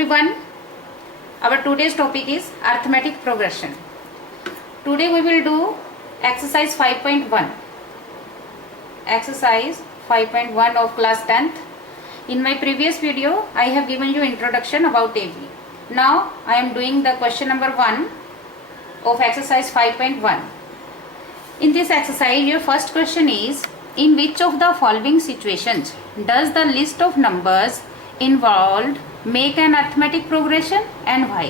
everyone, our today's topic is arithmetic progression. Today we will do exercise 5.1. Exercise 5.1 of class 10th. In my previous video, I have given you introduction about AB. Now I am doing the question number 1 of exercise 5.1. In this exercise, your first question is, in which of the following situations does the list of numbers involved make an arithmetic progression and why?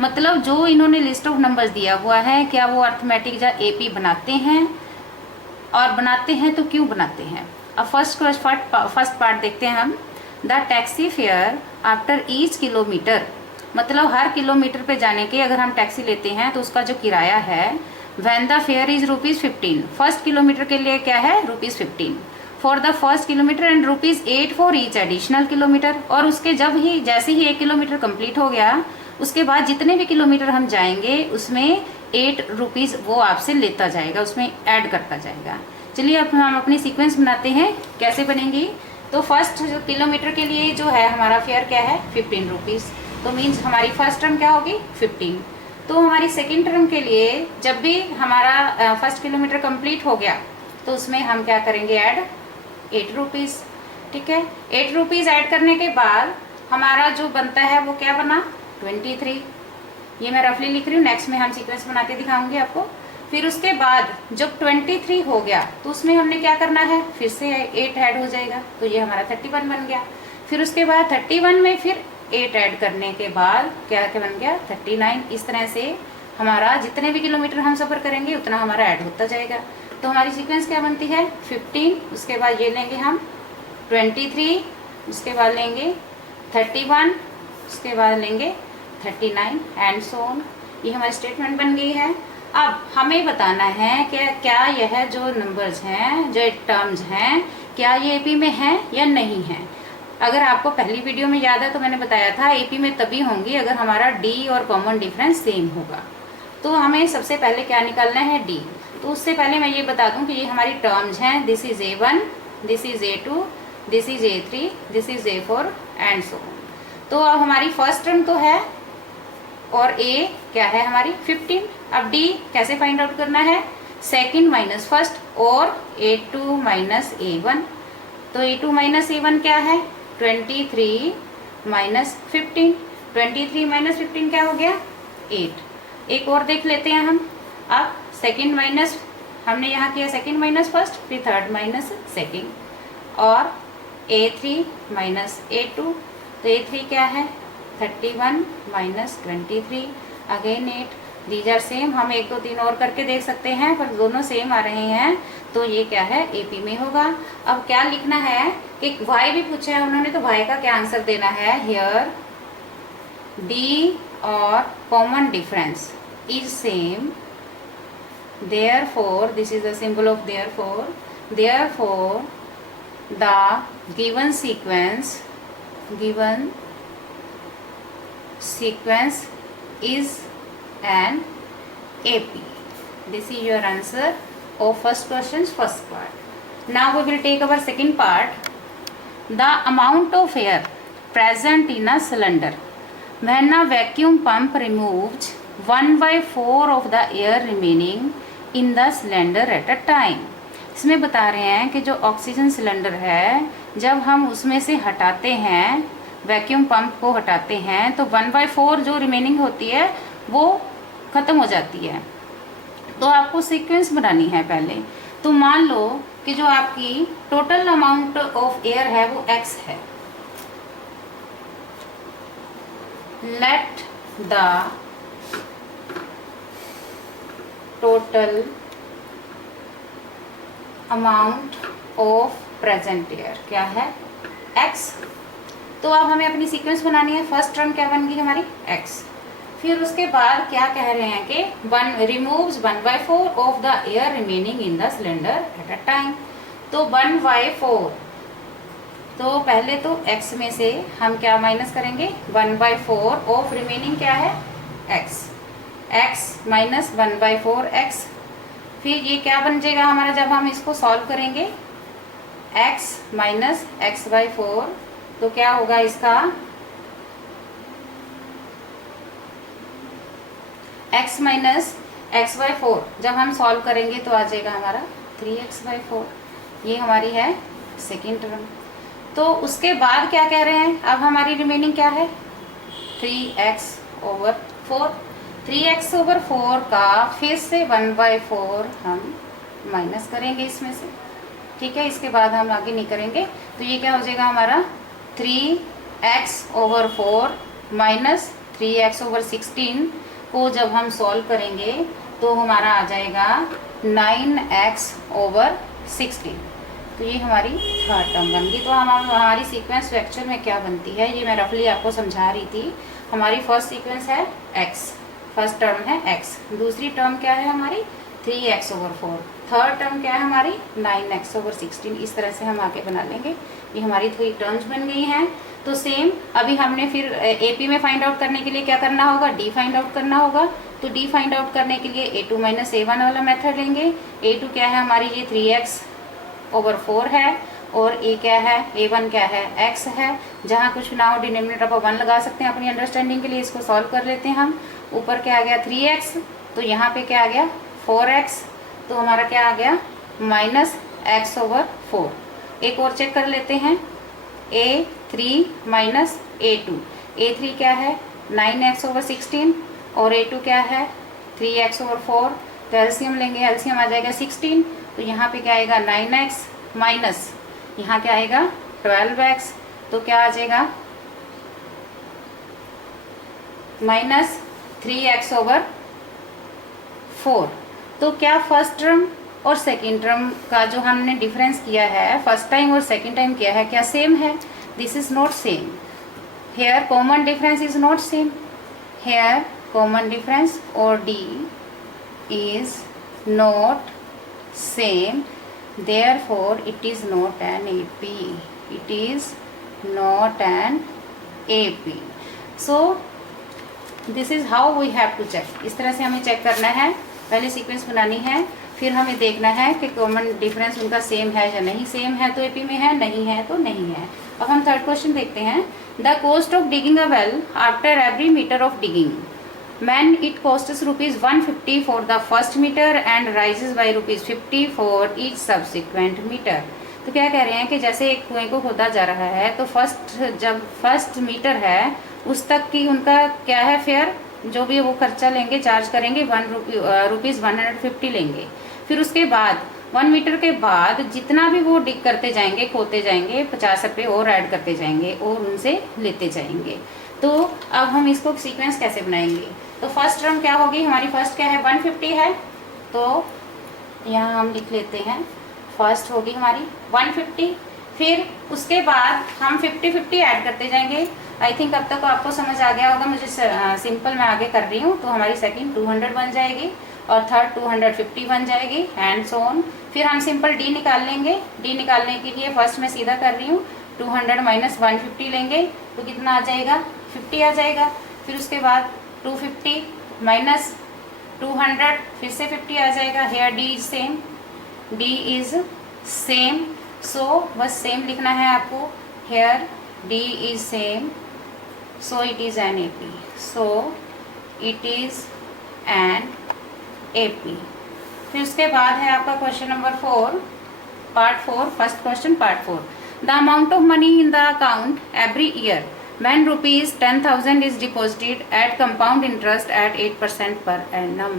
मतलब जो इन्होंने list of numbers दिया हुआ है, क्या वो arithmetic या AP बनाते हैं, और बनाते हैं तो क्यों बनाते हैं? अब फर्स्ट पार्ट देखते हैं हम. The taxi fare after each kilometre, मतलब हर किलोमीटर पे जाने के अगर हम टैक्सी लेते हैं तो उसका जो किराया है, when the fair is ₹15. First kilometre के लिए क्या है? ₹15 for the first kilometre and ₹8 for each additional kilometre. और उसके जैसे ही 1 किलोमीटर कंप्लीट हो गया, उसके बाद जितने भी किलोमीटर हम जाएंगे उसमें ₹8 वो आपसे लेता जाएगा, उसमें ऐड करता जाएगा. चलिए अब हम अपनी सीक्वेंस बनाते हैं. कैसे बनेंगी? तो फर्स्ट किलोमीटर के लिए जो है हमारा फेयर क्या है? ₹15. तो मीन्स हमारी फर्स्ट टर्म क्या होगी? 15. तो हमारी सेकेंड टर्म के लिए जब भी हमारा फर्स्ट किलोमीटर कंप्लीट हो गया तो उसमें हम क्या करेंगे? ऐड ₹8. ठीक है, ₹8 ऐड करने के बाद हमारा जो बनता है वो क्या बना? 23. ये मैं रफली लिख रही हूँ, नेक्स्ट में हम सीक्वेंस बना के दिखाऊंगी आपको. फिर उसके बाद जब 23 हो गया तो उसमें हमने क्या करना है? फिर से 8 ऐड हो जाएगा, तो ये हमारा 31 बन गया. फिर उसके बाद 31 में फिर 8 ऐड करने के बाद क्या क्या बन गया? 39. इस तरह से हमारा जितने भी किलोमीटर हम सफ़र करेंगे उतना हमारा ऐड होता जाएगा. तो हमारी सीक्वेंस क्या बनती है? 15, उसके बाद ये लेंगे हम 23, उसके बाद लेंगे 31, उसके बाद लेंगे 39 एंड सो ऑन. ये हमारी स्टेटमेंट बन गई है. अब हमें बताना है कि क्या यह जो नंबर्स हैं, जो टर्म्स हैं, क्या ये एपी में हैं या नहीं है. अगर आपको पहली वीडियो में याद है तो मैंने बताया था एपी में तभी होंगी अगर हमारा डी और कॉमन डिफरेंस सेम होगा. तो हमें सबसे पहले क्या निकालना है? डी. तो उससे पहले मैं ये बता दूं कि ये हमारी टर्म्स हैं. This is A1, this is A2, this is A3, this is A4 and so on. तो अब हमारी फर्स्ट टर्म तो है और ए क्या है हमारी? 15. अब डी कैसे फाइंड आउट करना है? सेकंड माइनस फर्स्ट और A2 माइनस A1. तो A2 माइनस A1 क्या है? 23 माइनस 15. 23 माइनस 15 क्या हो गया? 8. एक और देख लेते हैं हम. अब सेकंड माइनस हमने यहाँ किया सेकंड माइनस फर्स्ट, फिर थर्ड माइनस सेकंड, और A3 माइनस A2. तो A3 क्या है? 31 minus 23, again 8. These are same. हम 1 2 3 और करके देख सकते हैं पर दोनों सेम आ रहे हैं, तो ये क्या है? एपी में होगा. अब क्या लिखना है कि y भी पूछा है उन्होंने, तो y का क्या आंसर देना है? हियर डी और common difference is same, therefore this is the symbol of therefore the given sequence is an AP. This is your answer of first question's first part. Now we will take our second part. The amount of air present in a cylinder when a vacuum pump removes 1/4 of the air remaining in the cylinder at a time. इसमें बता रहे हैं कि जो oxygen cylinder है, जब हम उसमें से हटाते हैं, वैक्यूम पंप को हटाते हैं, तो 1/4 जो रिमेनिंग होती है वो ख़त्म हो जाती है. तो आपको सीक्वेंस बनानी है पहले. तो मान लो कि जो आपकी टोटल अमाउंट ऑफ एयर है वो x है. Let the total amount of present air क्या है? x. तो अब हमें अपनी सीक्वेंस बनानी है. फर्स्ट टर्म क्या बन गई हमारी? x. फिर उसके बाद क्या कह रहे हैं कि removes 1/4 of the air remaining in the cylinder at a time. तो 1/4, तो पहले तो x में से हम क्या माइनस करेंगे? 1/4 ऑफ रिमेनिंग क्या है? x. x minus 1/4 x. फिर ये क्या बन जाएगा हमारा जब हम इसको सॉल्व करेंगे? x minus x/4. तो क्या होगा इसका? x minus x by four जब हम सॉल्व करेंगे तो आ जाएगा हमारा 3x/4। ये हमारी है सेकेंड टर्म। तो उसके बाद क्या कह रहे हैं, अब हमारी रिमेनिंग क्या है 3x/4। 3x/4 का फिर से 1/4 हम माइनस करेंगे इसमें से, ठीक है। इसके बाद हम आगे नहीं करेंगे। तो ये क्या हो जाएगा हमारा 3x/4 माइनस 3x/16 को जब हम सॉल्व करेंगे तो हमारा आ जाएगा 9x/16। तो ये हमारी थर्ड टर्म बन गई। तो हमारी सीक्वेंस एक्चुअल में क्या बनती है, ये मैं रफली आपको समझा रही थी। हमारी फर्स्ट सीक्वेंस है x, फर्स्ट टर्म है x, दूसरी टर्म क्या है हमारी 3x/4, थर्ड टर्म क्या है हमारी 9x/16। इस तरह से हम आगे बना लेंगे। ये हमारी 3 टर्म्स बन गई हैं। तो सेम अभी हमने फिर AP में फाइंड आउट करने के लिए क्या करना होगा, D फाइंड आउट करना होगा। तो D फाइंड आउट करने के लिए A2 माइनस A1 वाला मेथड लेंगे। A2 क्या है हमारी, ये 3x/4 है, और A क्या है, A1 क्या है, x है। जहाँ कुछ ना हो डिनोमिनेटर पर 1 लगा सकते हैं अपनी अंडरस्टैंडिंग के लिए। इसको सॉल्व कर लेते हैं हम। ऊपर क्या आ गया 3x, तो यहाँ पे क्या आ गया 4x, तो हमारा क्या आ गया माइनस x/4। एक और चेक कर लेते हैं, A3 माइनस A2। A3 क्या है 9x/16 और A2 क्या है 3x/4। तो एलसीएम लेंगे, एलसीएम आ जाएगा 16। तो यहाँ पे क्या आएगा 9x माइनस यहाँ क्या आएगा 12x। तो क्या आ जाएगा माइनस 3x/4। तो क्या फर्स्ट टर्म और सेकेंड टर्म का जो हमने डिफरेंस किया है फर्स्ट टाइम और सेकेंड टाइम किया है, क्या सेम है? This is not same. Here common difference is not same. Here common difference और D is not same, therefore it is not an AP. It is not an AP. So this is how we have to check. इस तरह से हमें check करना है। पहले sequence बनानी है, फिर हमें देखना है कि कॉमन डिफरेंस उनका सेम है या नहीं। सेम है तो AP में है, नहीं है तो नहीं है। अब हम थर्ड क्वेश्चन देखते हैं। The cost of digging a well after every metre of digging when it costs rupees 150 for the first meter and rises by rupees 50 for each subsequent meter। तो क्या कह रहे हैं कि जैसे एक कुएं को खोदा जा रहा है तो जब फर्स्ट मीटर है उस तक की उनका क्या है फेयर, जो भी वो खर्चा लेंगे चार्ज करेंगे रुपीज़ 150 लेंगे। फिर उसके बाद 1 मीटर के बाद जितना भी वो डिग करते जाएंगे, खोते जाएंगे, 50 रुपये और ऐड करते जाएंगे और उनसे लेते जाएंगे। तो अब हम इसको सीक्वेंस कैसे बनाएंगे? तो फर्स्ट टर्म क्या होगी हमारी, फर्स्ट क्या है 150 है, तो यहाँ हम लिख लेते हैं फर्स्ट होगी हमारी 150। फिर उसके बाद हम 50-50 ऐड करते जाएंगे। आई थिंक अब तक आपको समझ आ गया होगा, मुझे सिंपल मैं आगे कर रही हूँ। तो हमारी सेकंड 200 बन जाएगी और थर्ड 250 बन जाएगी एंड सो ऑन। फिर हम सिंपल D निकाल लेंगे। D निकालने के लिए फर्स्ट मैं सीधा कर रही हूँ, 200 माइनस 150 लेंगे तो कितना आ जाएगा 50 आ जाएगा। फिर उसके बाद 250 माइनस 200 फिर से 50 आ जाएगा। Here D is same, D is same, so बस सेम लिखना है आपको। Here D is same, so it is an AP, so it is an AP। फिर उसके बाद है आपका question number 4 part 4, first question part 4। The amount of money in the account every year when rupees 10,000 is deposited at compound interest at 8% per annum।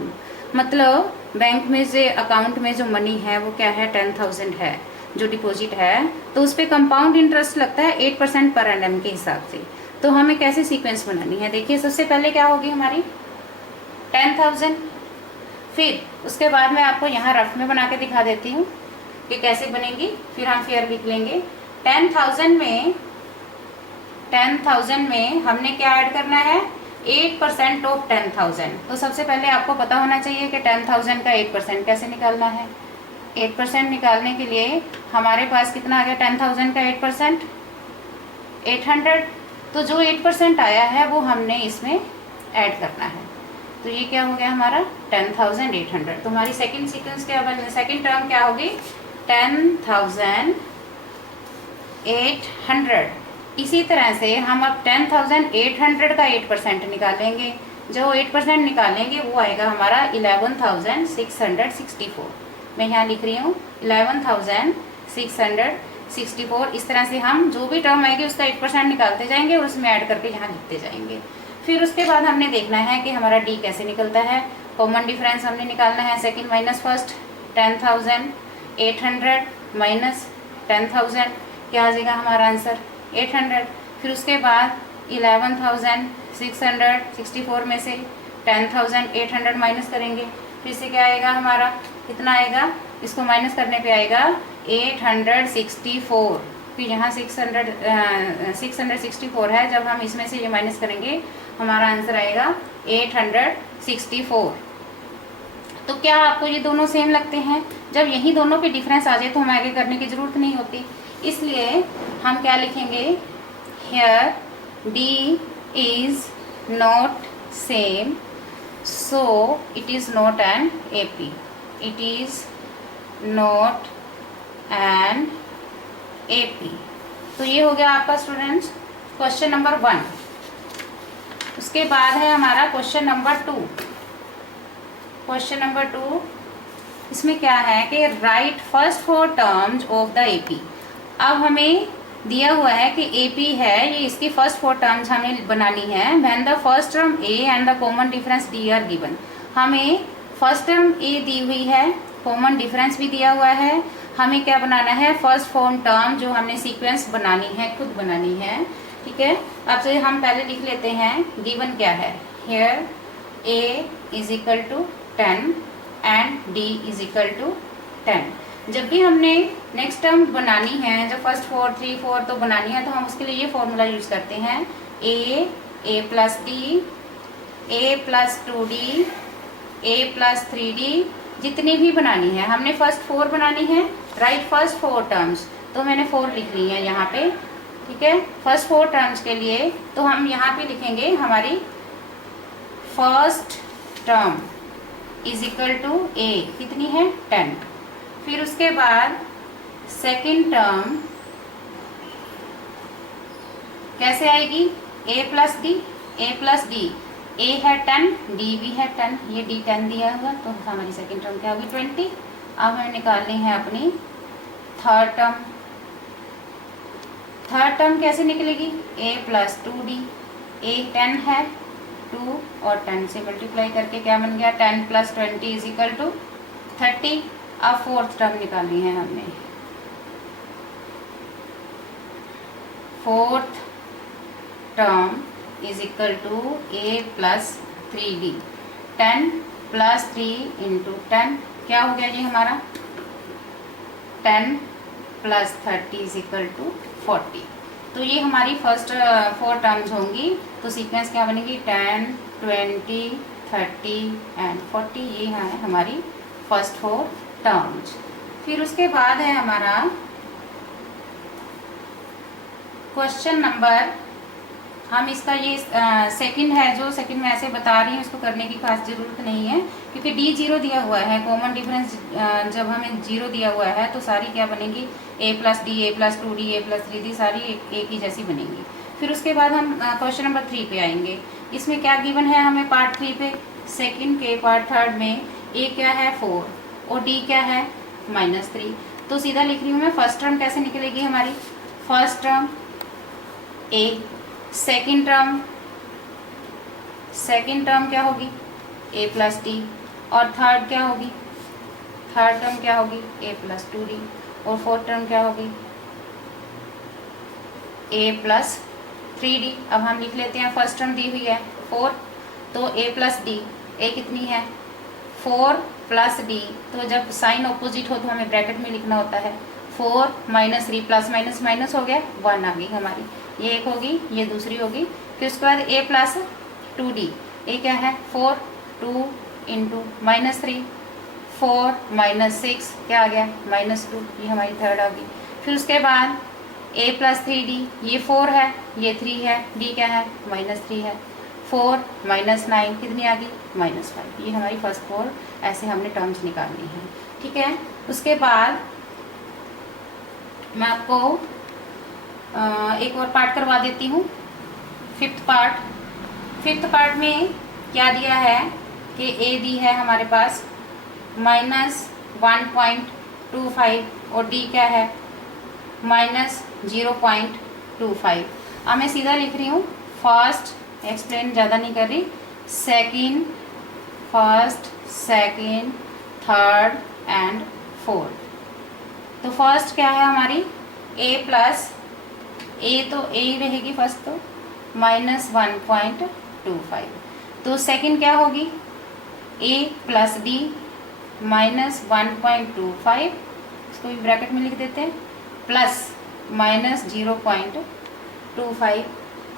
मतलब bank में से account में जो मनी है वो क्या है 10,000 है जो डिपॉजिट है, तो उस पर कंपाउंड इंटरेस्ट लगता है 8% पर एनम के हिसाब से। तो हमें कैसे सीक्वेंस बनानी है, देखिए सबसे पहले क्या होगी हमारी 10,000। फिर उसके बाद मैं आपको यहाँ रफ में बना के दिखा देती हूँ कि कैसे बनेगी, फिर हम फेयर लिख लेंगे। 10,000 में हमने क्या ऐड करना है 8% ऑफ 10,000। तो सबसे पहले आपको पता होना चाहिए कि 10,000 का 8% कैसे निकालना है। 8% निकालने के लिए हमारे पास कितना आ गया 10,000 का 8% 800। तो जो 8% आया है वो हमने इसमें ऐड करना है। तो ये क्या हो गया हमारा 10,800। तो हमारी सेकंड सीक्वेंस क्या बन, सेकंड टर्म क्या होगी 10,800। इसी तरह से हम अब 10,800 का 8% निकालेंगे। जो 8% निकालेंगे वो आएगा हमारा 11,664। मैं यहाँ लिख रही हूँ 11,664। इस तरह से हम जो भी टर्म आएगी उसका 8% निकालते जाएंगे और उसमें ऐड करके यहाँ लिखते जाएंगे। फिर उसके बाद हमने देखना है कि हमारा डी कैसे निकलता है। कॉमन डिफरेंस हमने निकालना है सेकंड माइनस फर्स्ट। 10,800 माइनस 10,000 क्या आ जाएगा हमारा आंसर 800। फिर उसके बाद 11,664 में से 10,800 माइनस करेंगे, फिर से क्या आएगा हमारा, कितना आएगा, इसको माइनस करने पे आएगा 864। फिर यहाँ 664 है, जब हम इसमें से ये माइनस करेंगे हमारा आंसर आएगा 864। तो क्या आपको ये दोनों सेम लगते हैं? जब यही दोनों पे डिफरेंस आ जाए तो हमें आगे करने की ज़रूरत नहीं होती। इसलिए हम क्या लिखेंगे, here D is not same so it is not an AP। It is not an AP। तो ये हो गया आपका स्टूडेंट्स क्वेश्चन नंबर 1। उसके बाद है हमारा क्वेश्चन नंबर 2। क्वेश्चन नंबर 2, इसमें क्या है कि right first 4 terms of the AP। अब हमें दिया हुआ है कि AP है, ये इसकी फर्स्ट 4 टर्म्स हमें बनानी है। When the first term A and the common difference D are given. हमें फर्स्ट टर्म A दी हुई है, कॉमन डिफरेंस भी दिया हुआ है। हमें क्या बनाना है, फर्स्ट 4 टर्म जो हमने सीक्वेंस बनानी है, खुद बनानी है। ठीक है, अब से हम पहले लिख लेते हैं गिवन क्या है। Here A is equal to 10 and D is equal to 10। जब भी हमने नेक्स्ट टर्म बनानी है, जब फर्स्ट 4 3 4 तो बनानी है, तो हम उसके लिए ये फॉर्मूला यूज करते हैं A plus D, A plus 2D, A plus 3D। जितनी भी बनानी है, हमने फर्स्ट 4 बनानी है, राइट फर्स्ट 4 टर्म्स, तो मैंने 4 लिख ली है यहाँ पे। ठीक है, फर्स्ट 4 टर्म्स के लिए तो हम यहाँ पे लिखेंगे हमारी first term is equal to A, कितनी है 10। फिर उसके बाद सेकेंड टर्म कैसे आएगी, A plus D, A plus D। A है 10, D भी है 10, ये D 10 दिया हुआ, तो हमारी सेकेंड टर्म क्या होगी 20। अब हमें निकालनी है अपनी थर्ड टर्म। थर्ड टर्म कैसे निकलेगी, A प्लस 2D। A 10 है, 2 और 10 से मल्टीप्लाई करके क्या बन गया 10 प्लस 20 इज इक्वल टू 30। अब फोर्थ टर्म निकालनी है हमने। Fourth term is equal to A plus 3D। 10 plus 3 into 10 क्या हो गया जी हमारा 10 प्लस 30 इज इक्वल टू 40। तो ये हमारी फर्स्ट 4 टर्म्स होंगी। तो सीक्वेंस क्या बनेगी 10 20 30 एंड 40। ये है हमारी फर्स्ट 4 टर्म्स। फिर उसके बाद है हमारा क्वेश्चन नंबर, हम इसका ये सेकंड है, जो सेकंड में ऐसे बता रही हूँ, इसको करने की खास ज़रूरत नहीं है क्योंकि D 0 दिया हुआ है। कॉमन डिफरेंस जब हमें 0 दिया हुआ है तो सारी क्या बनेगी A plus D, A plus 2D, A plus 3D, सारी एक ही जैसी बनेंगी। फिर उसके बाद हम क्वेश्चन नंबर 3 पे आएंगे। इसमें क्या गिवन है हमें पार्ट 3 पे, सेकेंड के पार्ट थर्ड में A क्या है 4 और D क्या है -3। तो सीधा लिख रही हूँ मैं, फर्स्ट टर्म कैसे निकलेगी हमारी, first term A, second term क्या होगी A प्लस D, और थर्ड क्या होगी, थर्ड टर्म क्या होगी A प्लस 2D, और फोर्थ टर्म क्या होगी A प्लस 3D। अब हम लिख लेते हैं, फर्स्ट टर्म दी हुई है 4, तो A प्लस D, A कितनी है 4 प्लस D, तो जब साइन ऑपोजिट हो तो हमें ब्रैकेट में लिखना होता है। 4 माइनस 3 प्लस माइनस माइनस हो गया, 1 आ गई हमारी, ये एक होगी, ये दूसरी होगी। फिर उसके बाद A प्लस 2D, A क्या है 4 2 इंटू -3 4 माइनस 6 क्या आ गया -2, ये हमारी थर्ड आ गई। फिर उसके बाद A प्लस 3D, ये 4 है, ये 3 है, D क्या है -3 है, 4 माइनस 9 कितनी आ गई -5। ये हमारी फर्स्ट 4 ऐसे हमने टर्म्स निकालनी है। ठीक है, उसके बाद मैं आपको एक और पार्ट करवा देती हूँ, फिफ्थ पार्ट में क्या दिया है कि ए दी है हमारे पास -1.25 और डी क्या है -0.25। अब मैं सीधा लिख रही हूँ फर्स्ट, एक्सप्लेन ज़्यादा नहीं कर रही, second, first, second, third and fourth. तो फर्स्ट क्या है हमारी ए प्लस ए, तो ए ही रहेगी फर्स्ट, तो -1.25। तो सेकेंड क्या होगी ए प्लस डी -1.25, इसको भी ब्रैकेट में लिख देते हैं, प्लस -0.25।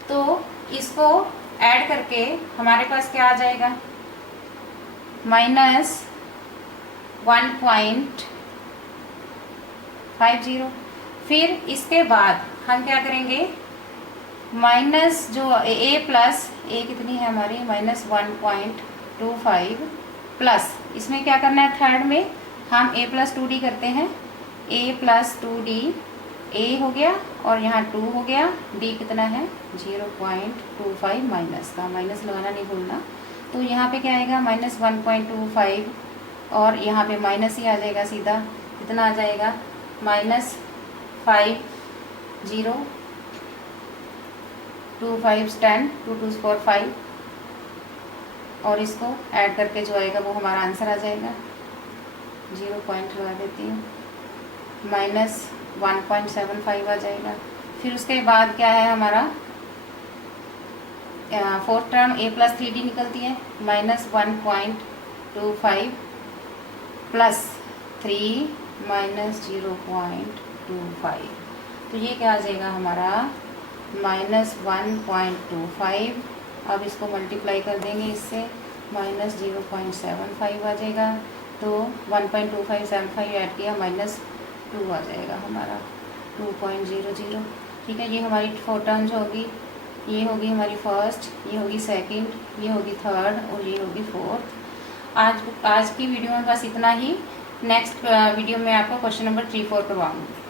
तो इसको ऐड करके हमारे पास क्या आ जाएगा -1.50। फिर इसके बाद हम क्या करेंगे, माइनस जो ए प्लस ए कितनी है हमारी -1.25 प्लस, इसमें क्या करना है थर्ड में हम a + 2d करते हैं, a + 2d, a हो गया और यहाँ 2 हो गया, d कितना है 0.25 माइनस का, माइनस लगाना नहीं भूलना। तो यहाँ पे क्या आएगा -1.25 और यहाँ पे माइनस ही आ जाएगा सीधा, कितना आ जाएगा -50, 2 5 10, 2 2 4 5 और इसको ऐड करके जो आएगा वो हमारा आंसर आ जाएगा। 0 पॉइंट लगा देती हूँ, -1.75 आ जाएगा। फिर उसके बाद क्या है हमारा फोर्थ टर्म a + 3d निकलती है, -1.25 प्लस 3 -0.25। तो ये क्या आ जाएगा हमारा -1.25। अब इसको मल्टीप्लाई कर देंगे इससे, -0.75 आ जाएगा। तो 1.2575 ऐड किया -2 आ जाएगा हमारा 2.00। ठीक है, ये हमारी 4 टर्म्स होगी, ये होगी हमारी फर्स्ट, ये होगी सेकंड, ये होगी थर्ड और ये होगी फोर्थ। आज की वीडियो में बस इतना ही। नेक्स्ट वीडियो में आपको क्वेश्चन नंबर 3 4 करवाऊँगी।